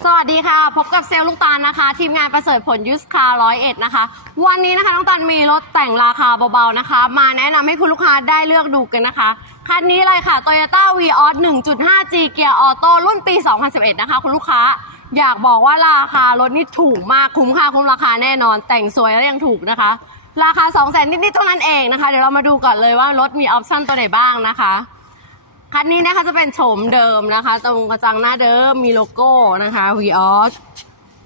สวัสดีค่ะ พบกับเซลล์ลูกตาลนะคะ ทีมงานประเสริฐผลยุสคาร้อยเอ็ดนะคะ วันนี้นะคะน้องตาลมีรถแต่งราคาเบาๆนะคะ มาแนะนำให้คุณลูกค้าได้เลือกดูกันนะคะ คันนี้เลยค่ะ Toyota v ีออส 1.5G เกียร์ออโต้รุ่นปี 2011 นะคะ คุณลูกค้าอยากบอกว่าราคารถนี่ถูกมากคุ้มค่าคุ้มราคาแน่นอน แต่งสวยแล้วยังถูกนะคะ ราคา 2 0 0 0 0 0นิดๆเท่านั้นเองนะคะ เดี๋ยวเรามาดูก่อนเลยว่ารถมีออปชั่นตัวไหนบ้างนะคะ คันนี้นะคะจะเป็นโฉมเดิมนะคะ ตรงกระจังหน้าเดิมมีโลโก้นะคะ v ีออส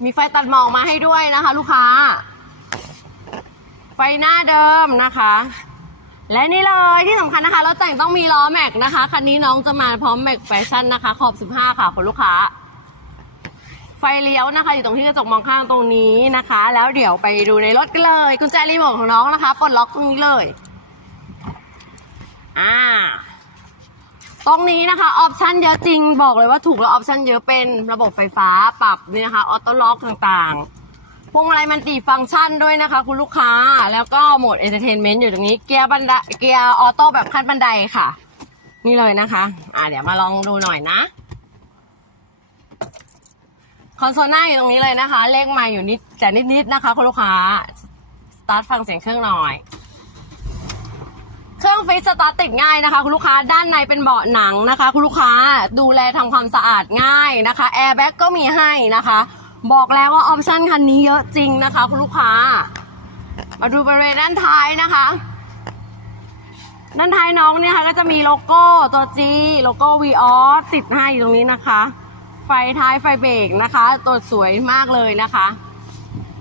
มีไฟตัดหมอกมาให้ด้วยนะคะ ลูกค้า ไฟหน้าเดิมนะคะ และนี่เลยที่สำคัญนะคะรถแต่งต้องมีล้อแม็กนะคะ คันนี้น้องจะมาพร้อมแม็กแฟชั่นนะคะ ขอบ 15 ค่ะคุณลูกค้า ไฟเลี้ยวนะคะ อยู่ตรงที่กระจกมองข้างตรงนี้นะคะ แล้วเดี๋ยวไปดูในรถกันเลยกุญแจรีโมทของน้องนะคะปลดล็อกตรงนี้เลย อ่า ตรงนี้นะคะออปชันเยอะจริงบอกเลยว่าถูกแล้วออปชันเยอะเป็นระบบไฟฟ้าปรับนี่นะคะออโต้ล็อกต่างๆพวงมาลัยมันติฟังก์ชันด้วยนะคะ คุณลูกค้าแล้วก็โหมดเอนเตอร์เทนเมนต์อยู่ตรงนี้เกียร์บันไดเกียร์ออโต้แบบขั้นบันไดค่ะ นี่เลยนะคะ อ่าเดี๋ยวมาลองดูหน่อยนะคอนโซลหน้าอยู่ตรงนี้เลยนะคะ เลขไมาอยู่นิดแต่นิดๆนะคะ คุณลูกค้าสตาร์ทฟังเสียงเครื่องหน่อย เครื่สตาร์ทติดง่ายนะคะ คุณลูกค้าด้านในเป็นเบาะหนังนะคะ คุณลูกค้าดูแลทำความสะอาดง่ายนะคะแอร์แบ็กก็มีให้นะคะ บอกแล้วว่าออปชั่นคันนี้เยอะจริงนะคะ คุณลูกค้า มาดูบริเวณด้านท้ายนะคะ ด้านท้ายน้องเนี่ยค่ะก็จะมีโลโก้ตัว G โลโก้ v ีออสติดให้อยู่ตรงนี้นะคะ ไฟท้ายไฟเบรกนะคะ ตัวสวยมากเลยนะคะ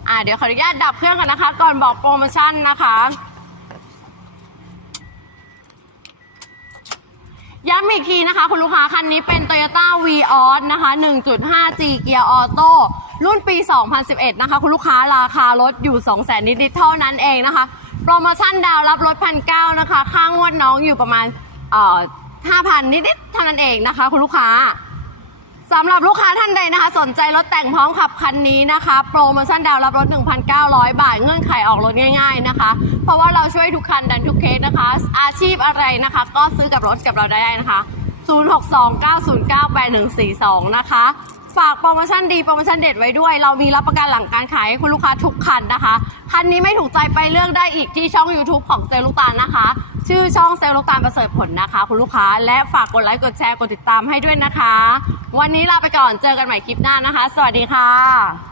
อ่าเดี๋ยวขออนุญาตดับเครื่องกันนะคะ ก่อนบอกโปรโมชั่นนะคะ ย้ำอีกทีนะคะ คุณลูกค้าคันนี้เป็น Toyota v ีออสนะคะ 1.5G เกียร์ออโต้รุ่นปี 2011 นะคะ คุณลูกค้าราคารถอยู่ 200,000 นิดๆเท่านั้นเองนะคะ โปรโมชั่นดาวรับรถพันเนะคะ ค่างวดน้องอยู่ประมาณเอ่อ5,000 นิดๆเท่านั้นเองนะคะ คุณลูกค้า สำหรับลูกค้าท่านใดนะคะ สนใจรถแต่งพร้อมขับคันนี้นะคะ โปรโมชั่นดาวน์รับรถ 1,900 บาท เงื่อนไขออกรถง่ายๆนะคะ เพราะว่าเราช่วยทุกคันดันทุกเคสนะคะ อาชีพอะไรนะคะ ก็ซื้อกับรถกับเราได้นะคะ 0629098142 นะคะ ฝากโปรโมชั่นดีโปรโมชั่นเด็ดไว้ด้วย เรามีรับประกันหลังการขายให้คุณลูกค้าทุกคันนะคะ คันนี้ไม่ถูกใจไปเลือกได้อีกที่ช่อง YouTube ของเซลล์ลูกตาลนะคะ ชื่อช่องเซลล์ลูกตาลประเสริฐผลนะคะ คุณลูกค้า และฝากกดไลค์กดแชร์กดติดตามให้ด้วยนะคะ วันนี้ลาไปก่อนเจอกันใหม่คลิปหน้านะคะ สวัสดีค่ะ